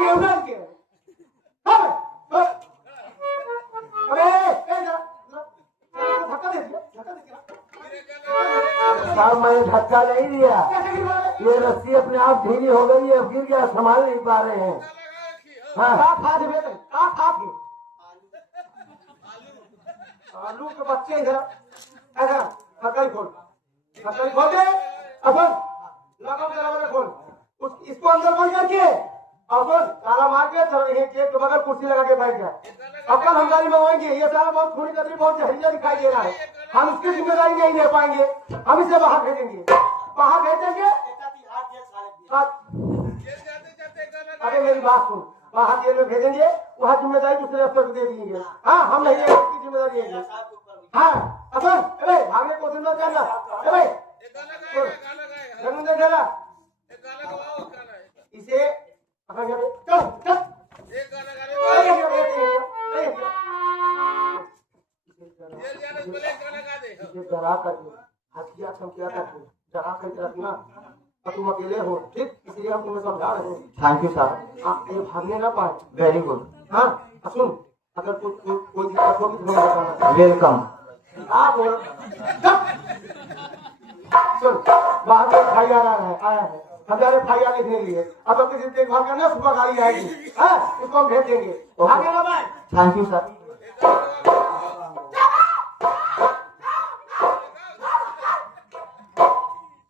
ये उधर के साहब मैंने धक्का नहीं दिया, ये रस्सी अपने आप ढीली हो गई है, गिर गया, संभाल नहीं पा रहे हैं। हाँ आलू के बच्चे इधर ऐसा हकड़ी खोल दे अपन लगाओ जरा खोल इसको अंदर खोल करके अपन ताला मार के गेट के बगल कुर्सी लगा के बैठ जाए। अपन हम गाड़ी मंगवाएंगे, ये सारा बहुत खूनी कतरी बहुत जहरीला दिखाई दे रहा है, हम इसकी जिम्मेदारी नहीं ले पाएंगे, हम इसे बाहर भेजेंगे। अरे मेरी बात सुन, बाहर जेल में भेजेंगे, वहाँ जिम्मेदारी दूसरे अफसर को दे देंगे। हाँ हम नहीं लेंगे इसकी जिम्मेदारी लेंगे। हाँ अपन भागने को कोशिश मत करना। इसे डरा कर हथियार तुम क्या करते डरा कर रखना, तुम अकेले हो ठीक, इसलिए हम तुम्हें समझा रहे हैं। थैंक यू साहब। हाँ ये भागने ना पाए। Very good. हाँ सुन, अगर कोई दिक्कत होगी तो बताना। वेलकम। आप सुन, बाहर में भाई आया है, हजारे भाई आने के लिए, अब किसी देखभाल करना, सुबह गाड़ी आएगी, हाँ इसको हम भेज देंगे। आगे ना भाई। Thank you sir.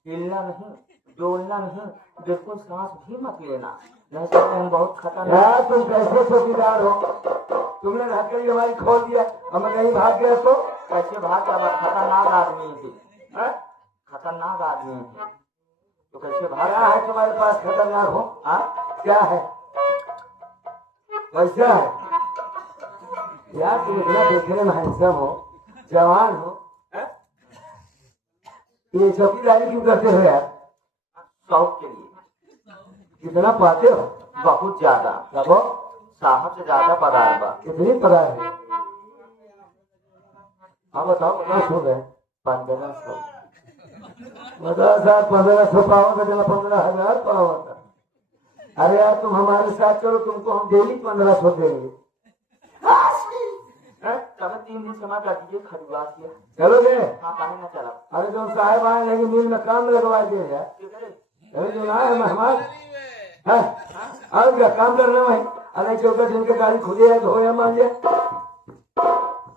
हिलना नहीं, डोलना नहीं, बिल्कुल सांस भी मत लेना, नहीं तो तुम बहुत खतरनाक। तुम कैसे चौकीदार हो, तुमने हथकड़ी हमारी खोल दिया, हम कहीं भाग गए तो कैसे भाग गया? खतरनाक आदमी है, खतरनाक आदमी है, तो कैसे भागा है? तुम्हारे पास खतरनाक हो? क्या है? कैसा है यार? तुम इतना देखने में हैंडसम हो, जवान हो, ये चौकीदारी क्यों करते हो यार? शौक के लिए। कितना पाते हो? बहुत ज्यादा। सबो साहब से ज्यादा पगार बा। कितनी पगार है? हाँ बताओ, 1500 है। 1500 बताओ साहब, 1500 पाओ तो चला 15,000 पाओ था। अरे यार तुम हमारे साथ चलो, तुमको हम डेली 1500 देंगे। चलो 3 दिन जमा कर दीजिए, खरीदवा दिया। चलोगे? हाँ काहे ना चला। अरे जो साहब आए लेकिन मिल में काम लगवा दे यार। अरे जो आए मेहमान और क्या काम करना वही, अरे चौका जिनके गाड़ी खुली है धोया मान लिया,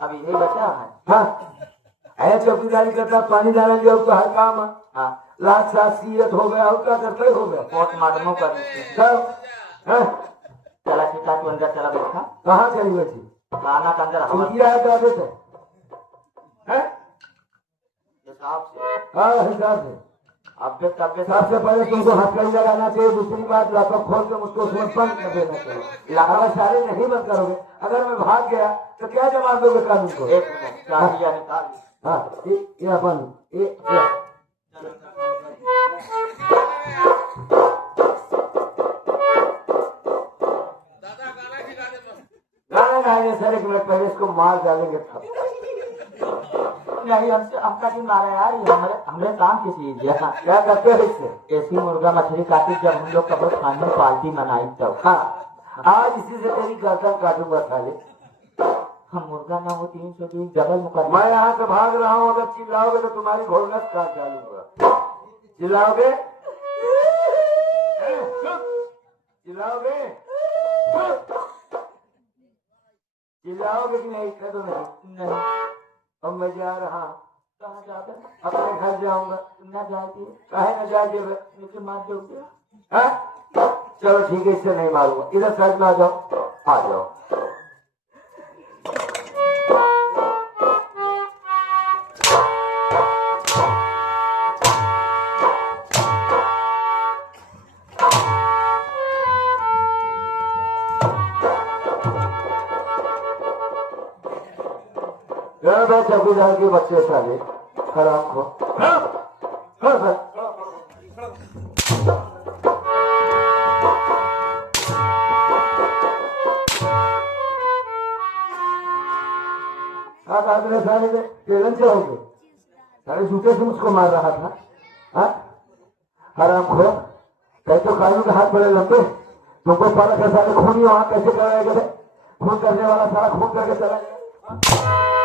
अब यही बचा है। हाँ ऐसे चौकीदारी करता, पानी डालने लिया उसका हर काम है। हाँ लाख सात सीरत हो गया, और क्या करते हो गया? पोस्टमार्टम कर चला सीता तू अंदर चला बैठा। कहाँ चली बैठी? खाना के अंदर हवा हिसाब से। हाँ हिसाब से। अब सबसे पहले तुमको हथकड़ी लगाना चाहिए, दूसरी बात लैपटॉप खोल के मुझको उसमें बंद कर देना चाहिए। अगर सारे नहीं बंद करोगे, अगर मैं भाग गया तो क्या जमा दोगे कानून को? एक मिनट निकाल। हाँ ये अपन गाना गाएंगे सर, एक मिनट पहले इसको मार डालेंगे तब। नहीं हमसे आपका क्यों मारा यार? हमने काम की चीज है। क्या करते हैं इससे? ऐसी मुर्गा मछली काटी जब हम लोग कभी खाने पार्टी मनाई तब। हाँ आज इसी से तेरी गर्दन काटूंगा साले। हम मुर्गा ना हो 320 डबल मुकदमा। मैं यहाँ से भाग रहा हूँ, अगर चिल्लाओगे तो तुम्हारी घोड़नस काट डालूंगा। चिल्लाओगे? चिल्लाओगे? चिल्लाओगे कि नहीं? कह दो नहीं। अब मैं जा रहा। कहाँ जाते? अपने घर जाऊंगा। न जाइए। कहे न जाइए? मुझे मार दोगे? चलो ठीक है, इससे नहीं मारूंगा। इधर साइड में आ जाओ, आ जाओ। चौकीदार के बच्चे साले खराब हो। सारे टेलन से हो गए, सारे जूते से मुझको मार रहा था। हराम खो, कह तो कानून के हाथ बड़े लंबे, तुमको फर्क है सारे खूनी वहां कैसे कराएगा? खून करने वाला सारा खून करके चला गया।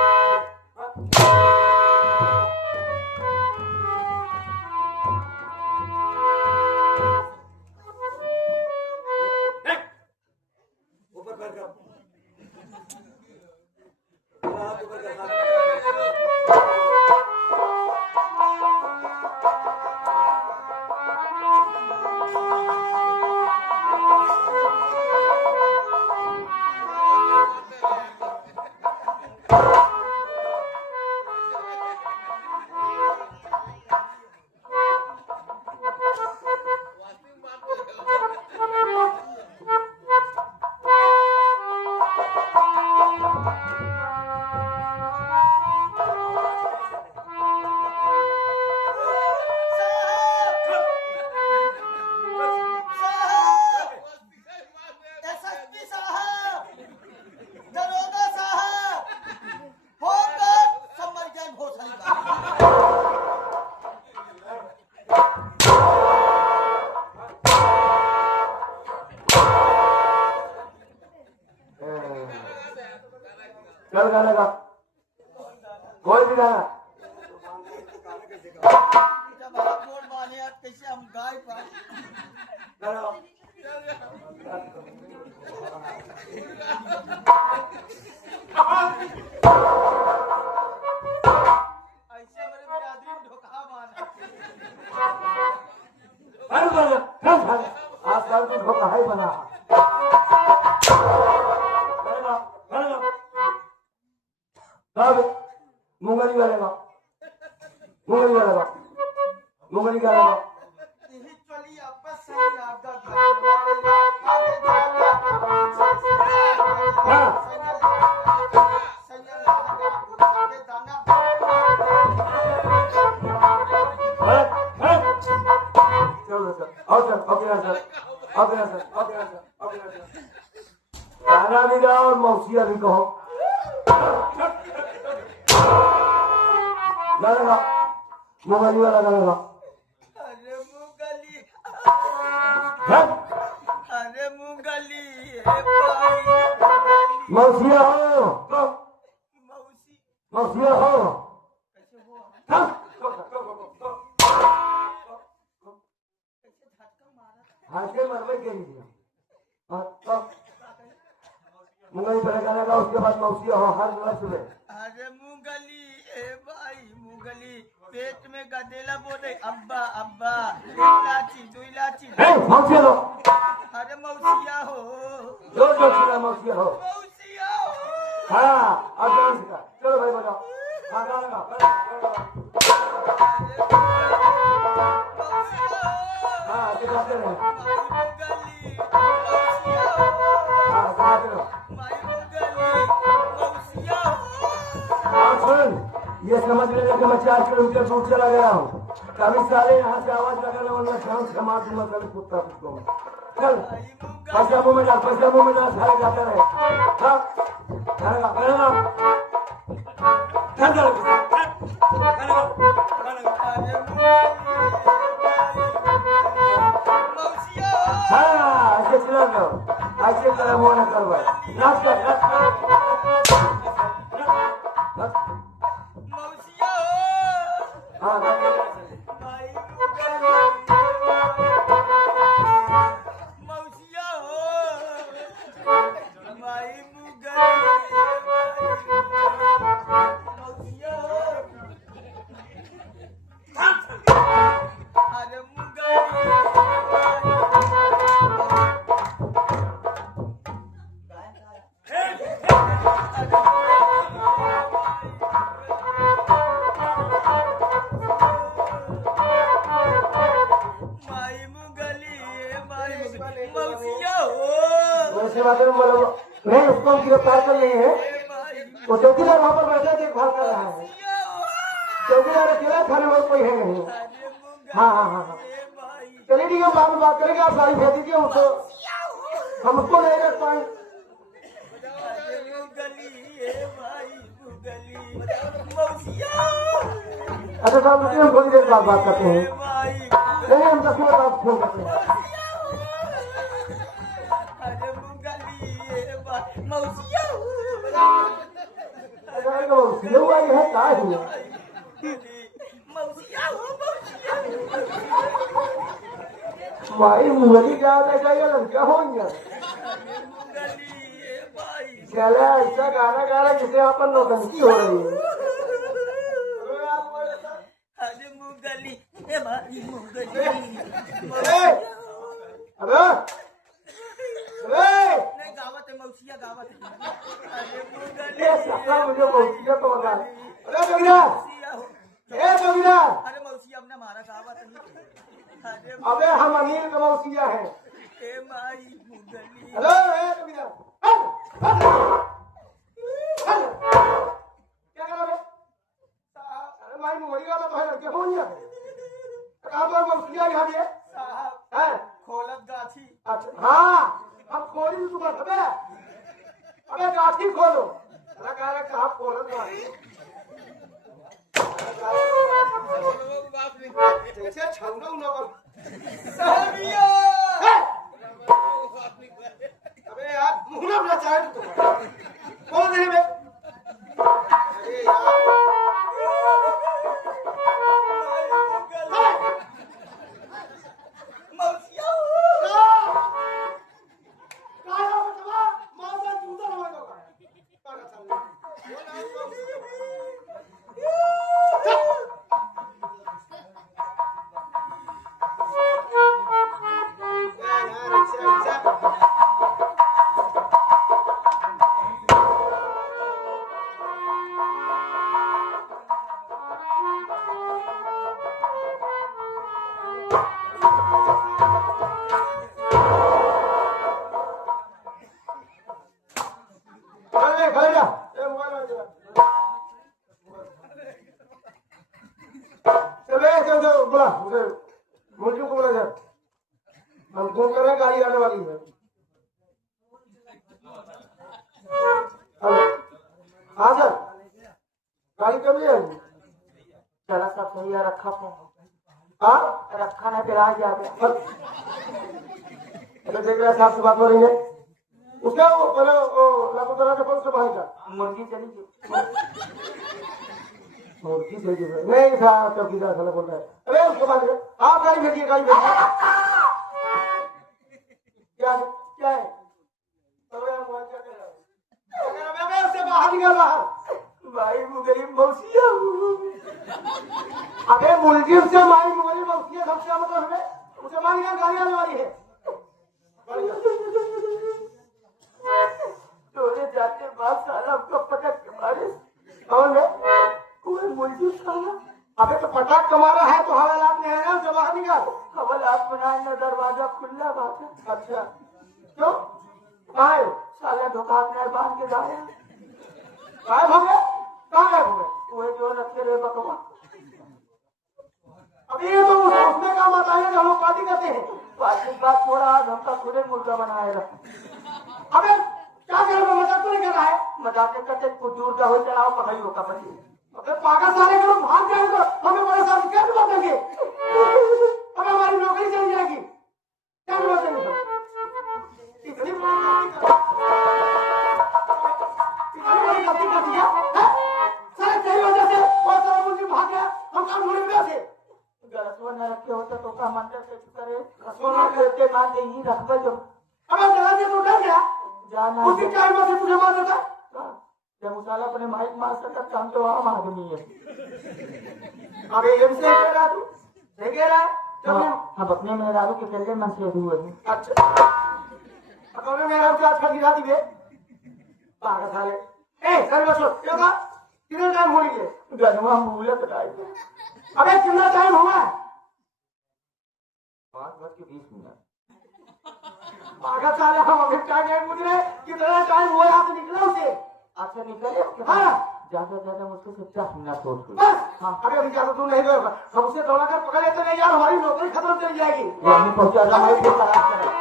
चल गाने का कोई भी गाना जब आप बोल माने आप कैसे हम गाय पाए गाना ऐसे मेरे बिरादरी में धोखा माना अरे बोलो चल आज कल तो धोखा ही बना सब मुंगली वालेगा मुंगली वालेगा मुंगली का लेगा यही चली आपस सही आपका आगे हाँ चलो सर और sir okay sir okay sir okay sir okay sir गाना भी गाओ और मौसिया भी कहो गाना मुंगली वाला गाना अरे मुगली हाँ अरे मुगली है भाई मौसिया हो मौसी मौसिया हो कैसे हो हाँ कैसे झटका मारा हाथ से मरवे के लिए मुंगली पहले गाना गाओ उसके बाद मौसिया हो हर जगह सुबह अरे मुगली ए भाई मुगली पेट में गदेला बोले अब्बा अब्बा एक लाची दो लाची मौसिया लो अरे मौसिया हो जोर जोर से मौसिया हो मौसिया हो हाँ अब डांस का चलो भाई बजाओ हाँ गाना गाओ हाँ दिखाते रहे हाँ दिखाते रहो हाँ सुन ये समझ लेना कि मैं 4 किलोमीटर दूर चला गया हूँ कभी साले यहाँ से आवाज लगाने वाला शाम से मार दूंगा कभी कुत्ता कुत्ता चल पैसा मुंह में डाल सारे जाते रहे हाँ गाना गाओ चल चल गाना हाँ ऐसे चला जाओ ऐसे तरह मुँह न करवाए नाच कर हाँ वैसे बात में बोलो नहीं उसको हम गिरफ्तार कर लिए हैं वो चौकीदार वहाँ पर बैठा देखभाल कर रहा है चौकीदार अकेला थाने में कोई है नहीं हाँ हाँ हाँ हाँ चलिए ठीक है बाद में बात करेंगे आप गाड़ी भेज दीजिए उसको हम उसको नहीं रख पाए अच्छा साहब रुकिए हम थोड़ी देर बाद बात करते हैं नहीं हम 10 मिनट बाद फोन करते हैं मौसिया अरे तो ये हुआ है क्या हुआ मौसिया हो मौसिया भाई मुंगली जाता चाहिए लड़का हो गया मुगली ए भाई चले ऐसा गाना गा रहा जिसे अपन नौटंकी हो रही है अरे मुगली ए भाई मुगली अरे अरे नहीं गावत है मौसिया गावत है अरे मुगली ये सपना मुझे मौसिया तो बता अरे कबीरा मौसिया हो ए कबीरा अरे मौसिया हमने मारा गावत है अरे अबे हम अनिल का मौसिया है ए माई मुगली हेलो ए कबीरा क्या कर रहा है अरे भाई मुंगली वाला तो है लड़के हो गया कहाँ पर मौसिया यहाँ भी है साहब हैं? खोलत गाछी अच्छा हाँ हम खोली सुबह अबे अबे गाठी खोलो अरे कह रहे कहाँ खोलो गाठी जैसे छंगा उना कर साहबिया अबे यार मुंह ना अपना चाहे तो कौन देने में अरे यार मौसिया मुझे को बोला सर हम फोन कर रहे हैं गाड़ी आने वाली है हेलो हाँ सर गाड़ी कब है चला सब सही है रखा फोन हाँ रखा नहीं फिर आ गया अरे देख रहे साहब से बात हो रही है उसका वो लापता का कौन सा भाई का मुर्गी चली गई मुर्गी से नहीं था चौकीदार साला बोल रहा है अरे उसके बाद आप गाड़ी भेजिए गाड़ी भेजिए क्या क्या है अबे मोबाइल क्या कर रहा है अबे उससे बाहर निकल बाहर भाई मुगली मौसिया अबे मुलजिम से मारी मुगली मौसिया सबसे मतलब है उसे मारी का गाड़ी आने वाली है तोरे जाते बाद साला हमको पटक के मारे कौन है कोई मुर्गी साला अबे तो पटाख कमारा है तो हवालात में है ना उसे बाहर निकाल हवालात बनाए ना दरवाजा खुला बात है अच्छा क्यों कहाँ है साला दुकान में बांध के जाया गायब हो गया कहाँ गायब हो गया वो जो रखे रहे बकवा अभी ये तो उसमें काम आता है जो हम लोग पार्टी करते हैं बात थोड़ा आज हमका खुदे मुर्गा बनाएगा अबे क्या कर रहा है मजाक तो नहीं कर रहा है मजाक करते कुछ दूर का हो चलाओ पकड़ी हो कपड़ी अबे पागल साले के लोग भाग जाएंगे तो हमें बड़े साहब क्या दिला देंगे हमें हमारी नौकरी चली जाएगी क्या दिला देंगे इतनी बड़ी गलती कर दिया सारे तेरी वजह से वो सारा मुझे भाग गया हम काम ढूंढे हुए थे गलतवा न रखे होते तो का मंदिर से करे सोना करते मांगे ही रखबे जो अबे जरा से तो डर गया जाना उसी टाइम में से तुझे मार देता जब मुसाला अपने माइक मार सकता हम तो आम आदमी है अबे ये भी सही कह रहा तू नहीं कह रहा है हम अपने मेहरारू के कल्ले मन से हुए हैं अच्छा अबे मेरा क्या अच्छा गिरा दी बे पागल साले ए सर बसो क्यों का कितना टाइम हो गया गनवा मूले बताई अबे कितना टाइम हुआ 5:20 पागल साले हम अभी टाइम नहीं पूछ रहे कितना टाइम हुआ यहाँ से निकला उसे अच्छा निकले हाँ ज्यादा मुझको 50 मिनट सोच बस हाँ अबे अभी ज्यादा तू नहीं गएगा हमसे दौड़ा कर पकड़ लेते नहीं यार हमारी नौकरी खत्म चली जाएगी यही पहुंचा रहा है तो खराब करा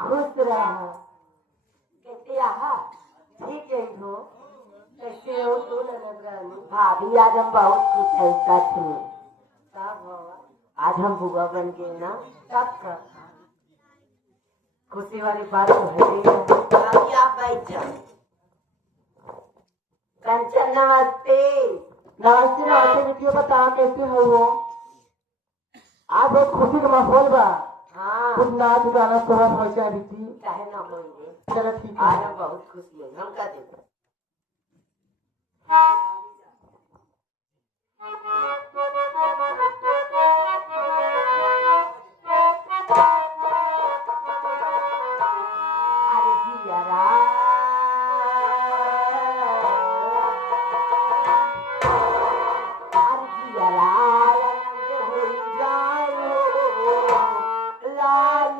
खुश रहा ठीक है हो भाभी आज हम बहुत खुश है सच में। आज हम बुआ बन गए ना, तब का खुशी वाली बात तो है ही है। आप बैठ जाओ। कंचन नमस्ते। नमस्ते नमस्ते बेटियों, बता कैसे हो वो? आज बहुत खुशी का माहौल बा। हाँ कुछ नाच गाना सोहर हो जाए बेटी। चाहे ना होंगे, चलो ठीक आज है। हम बहुत खुशी है। हम का देते अरे जियरा अरे जियरा रंग हुई जानो लाल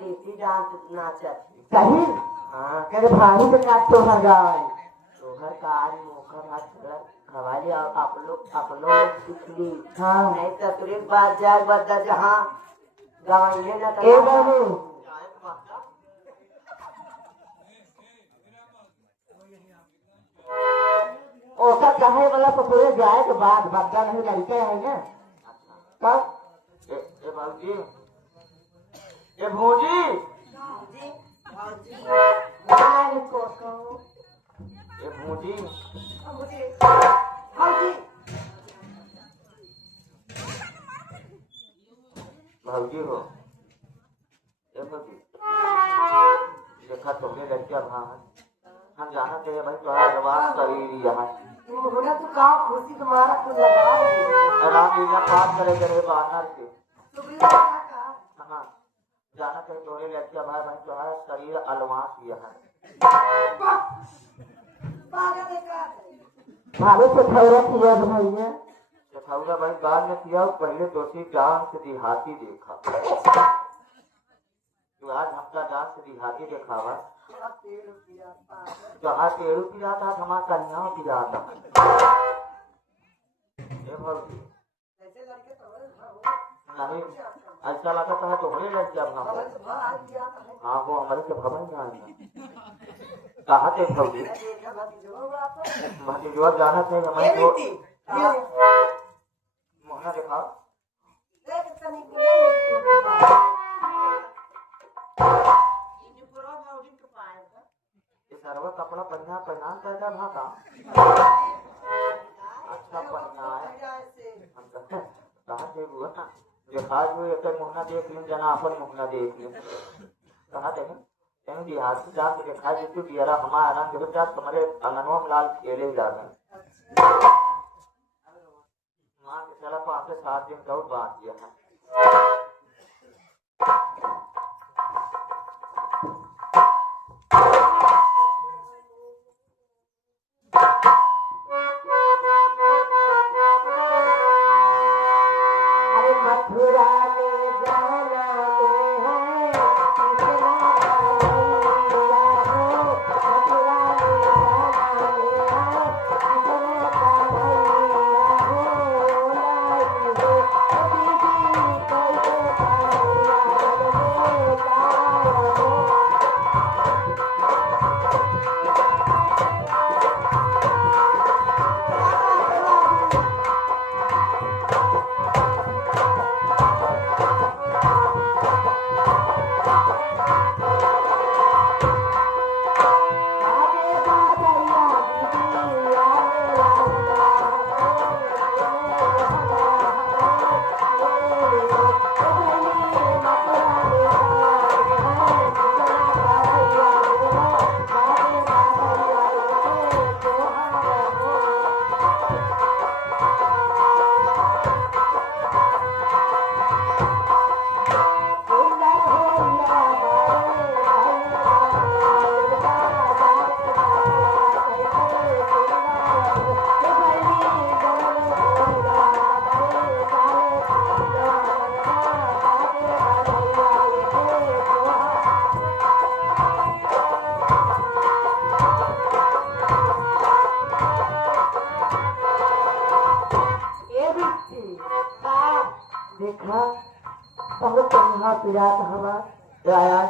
देसी डांस नाचत सही हाँ करे भारी के काट तो हर गाय तोहर कार मोकर हाथ चलत हमारी आप लोग सीख ली हाँ नहीं तो तुरंत बात जाए बता जहाँ गवाइए ना ए बाबू ओसा कहे वाला तो पूरे जाए के बाद बच्चा नहीं लड़के है ना कब ए बाबूजी ए भौजी भाई भौजी मुझे भाजी भौजी हो ए भौजी देखा तुमने लड़कियां भाग हम जाना चाहिए भाई तुम्हारा जवाब शरीर यहाँ मुझे तो का खुशी तुम्हारा तो लगा रामलीला पाठ करे करे बानर के सुबह का हाँ जाना चाहिए तुम्हारे लड़कियां भाई भाई तुम्हारा शरीर अलवास यहाँ भालो से खौरा किया भैया सखौरा भाई गाल में किया पहले दोषी डांस देहाती देखा तो आज हमका डांस देहाती देखावा जहाँ टेड़ू पिला था हमारा कन्याओं पिला था नहीं ऐसा लगा था तुम्हारे लड़कियां अपना हाँ वो हमारे से खबर नहीं आएगा कहाँ थे भौजी भतीजवा जाना चाहिए हमारे को मोहना दिखा सर्व कपड़ा पहना पैदा भागा अच्छा पहना है कहा थे हुआ ना देखा जो एक मोहना देख ली जना अपन मोहना देख ली कहा देखें तेन बिहार से जाके देखा जिसको दियारा हमारा आनंद देखो जा तुम्हारे अननुम लाल खेले जाने माँ के चला 5 से 7 दिन का बात किया है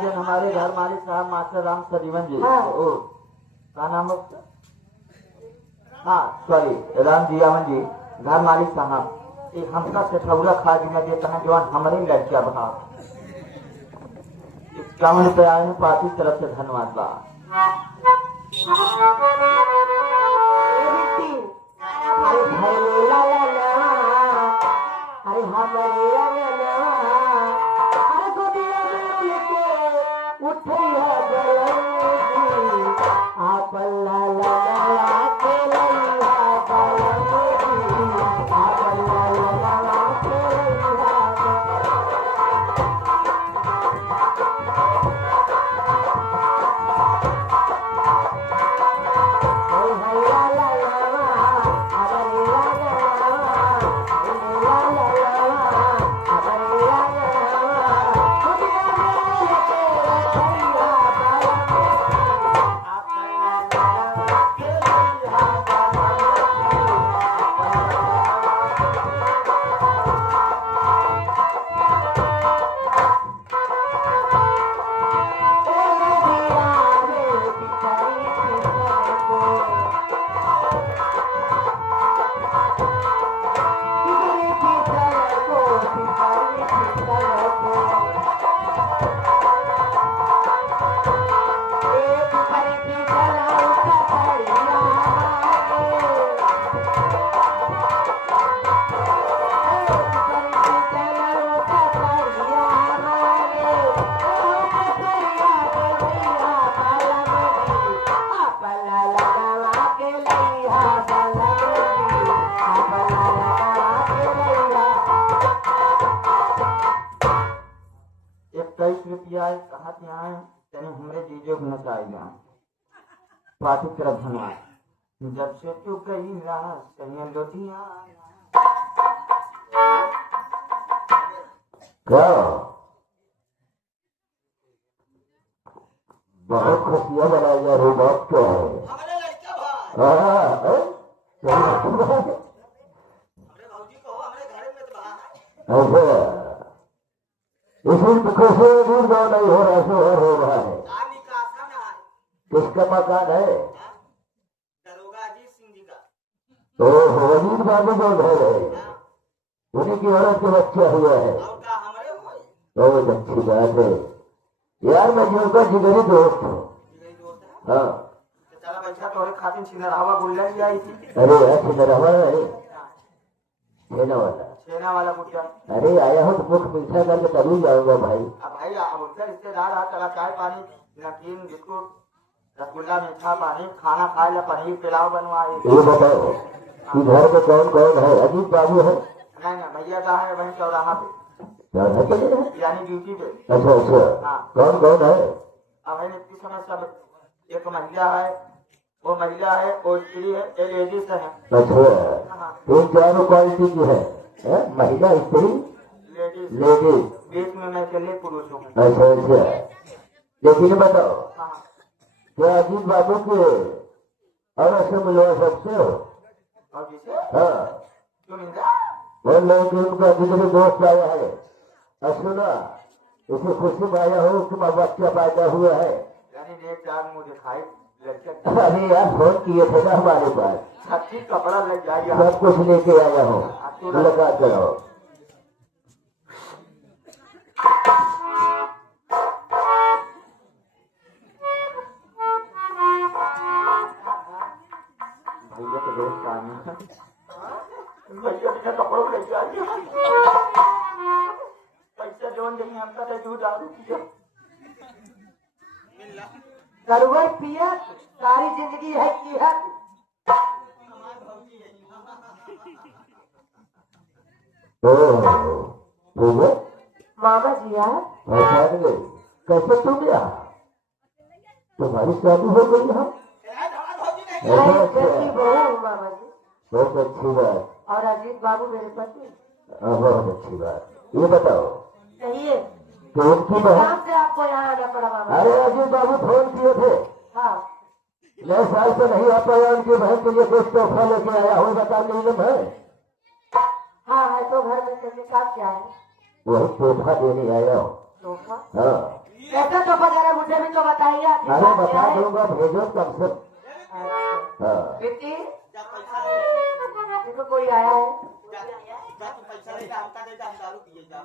जन हमारे घर मालिक साहब मास्टर राम सजीवन जी ओ क्या नाम है उसका हाँ सॉरी राम जियावन जी घर मालिक साहब एक हमका सठौरा खा जी में देता है जवान हमारे लड़कियां बहा 51 रुपये आए हैं पार्टी तरफ से धन्यवाद बा अरे हमारे उठिया गलंगी आप ला ला ला के लैया गलंगी आप ला ला ला के लैया हाय हाय ला ला ला अरे ला ला खाते आए तेने हमरे जीजो को नचाई गया पाटी तरफ धनवाए जब से तू गई लाश कहीं लोटिया क्या बहुत खुशियाँ बनाई जा रही बात क्या है? हमारे लड़का भाई हाँ, हमारे भौजी को हमारे घर में तो भाई ऐसे इसी दुखों से दूर गाँव नहीं हो रहा सो हो रहा है। आमी का आसान है किसका मकान है? दरोगा अजीत सिंह जी का तो अजीत बाबू जो घर है उन्हीं की औरत के बच्चा हुआ है। और का हमारे हुए बहुत अच्छी बात है यार, मैं जीव का जिगरी दोस्त हूँ। यही दोस्त है हाँ, तो चला बैठा तोरे खातिर छिनरावा गुल्ला लिया आई थी अरे यार सिंदरवा है सेना वाला। सेना वाला गुड्डा अरे आया हो तो मुख मीठा करके तभी जाऊंगा भाई। अब भाई अब उनका रिश्तेदार आ चला चाय पानी नमकीन बिस्कुट रसगुल्ला मीठा पानी खाना खाए ला पनीर पुलाव बनवाए ये बताओ कि घर में कौन कौन है? अजीत बाबू है? नहीं ना भैया का है वहीं चौराहा पे चौदह के लिए है? यानी ड्यूटी पे अच्छा अच्छा, हाँ कौन कौन है? अब है इतनी समय सब एक महिला है वो स्त्री है ये लेडीज है अच्छा, हाँ तीन चारों क्वालिटी की है? महिला स्त्री लेडीज लेडीज? बीच में मैं अकेले पुरुष हूँ अच्छा अच्छा, लेकिन बताओ हाँ क्या अजीत बाबू के और से मिलवा सकते हो? और जिसे हाँ, क्यों मिल जा बोल रहे कि उनका जिगरी दोस्त आया है और सुना इसे खुशी में आया हो कि बच्चा पैदा हुआ है। यानी देख चार मुँह दिखाई लड़के अरे यार फोन किए थे ना हमारे पास, छत्ती कपड़ा लग जाएगा सब कुछ लेके आया हूँ, लगा करो। भैया तो दोस्त आना भैया बिना कपड़ों लग जाएगा पैसा जोन देंगे हम तो दूध दारू पिया गरुड़ पिया सारी जिंदगी है की है। ठीक है मामा जी यार पहचान गई? कैसे तुम यहाँ? तुम्हारी शादी हो गई है? मैं जैसी बहू हूँ मामा जी बहुत अच्छी बात, और अजीत बाबू मेरे पति। बहुत अच्छी बात। ये बताओ कहिए कि उनकी किस बहन, काम से आपको यहाँ आना पड़ा मामा? अरे अजीत बाबू फोन किए थे, हाँ नए साल से नहीं आ पाया, उनकी बहन के लिए कुछ तोहफा लेके आया हो, बता नीलम है? हाँ है तो घर में करने का क्या है? वही तोहफा देने आया हूँ। तोहफा हाँ, कैसा तोहफा दे रहे मुझे भी तो बताइए आखिर अरे बात क्या बता है? दूंगा, भेजो कम से। अच्छा। हाँ, बेटी देखो कोई आया है। पैसा लेगा हमका देगा हम दारू पिएगा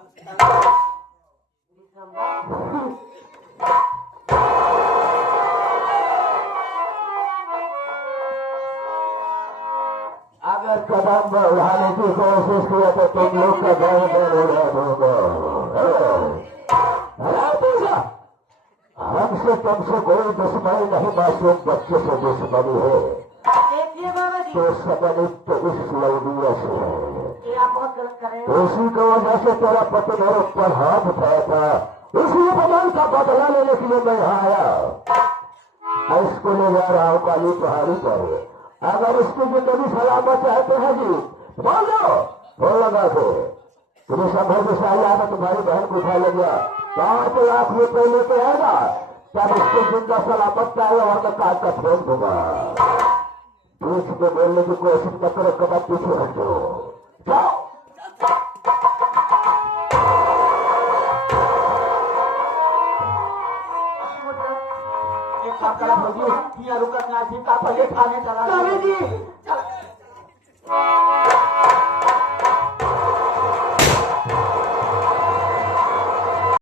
अगर कदम बढ़ाने की कोशिश किया तो तुम लोग का गाँव उड़ा दूंगा। हमसे तुमसे कोई दुश्मनी नहीं, मासूम बच्चे से दुश्मनी है देखिए बाबा जी तो संबंधित तो इस लौडिया से है। ये आप बहुत गलत कर रहे हो। उसी की वजह से तेरा पति मेरे ऊपर हाथ उठाया था, इसी अपमान का बदला लेने के लिए मैं यहाँ आया। इसको ले जा रहा हूँ काली पहाड़ी पर। अगर इसकी जिंदगी सलामत चाहते हैं जी बोलो, फोन लगा के तुम्हें संभल में साया तो तुम्हारी बहन को उठा ले गया, 5 लाख रुपए लेके आएगा, तब इसको जिंदा सलामत चाहिए और मैं काट का फोन दूंगा। पूछ के बोलने की कोशिश न करो, कदम पीछे हटो, जाओ। रुकत ना जी का पहले खाने चला स्वामी जी चला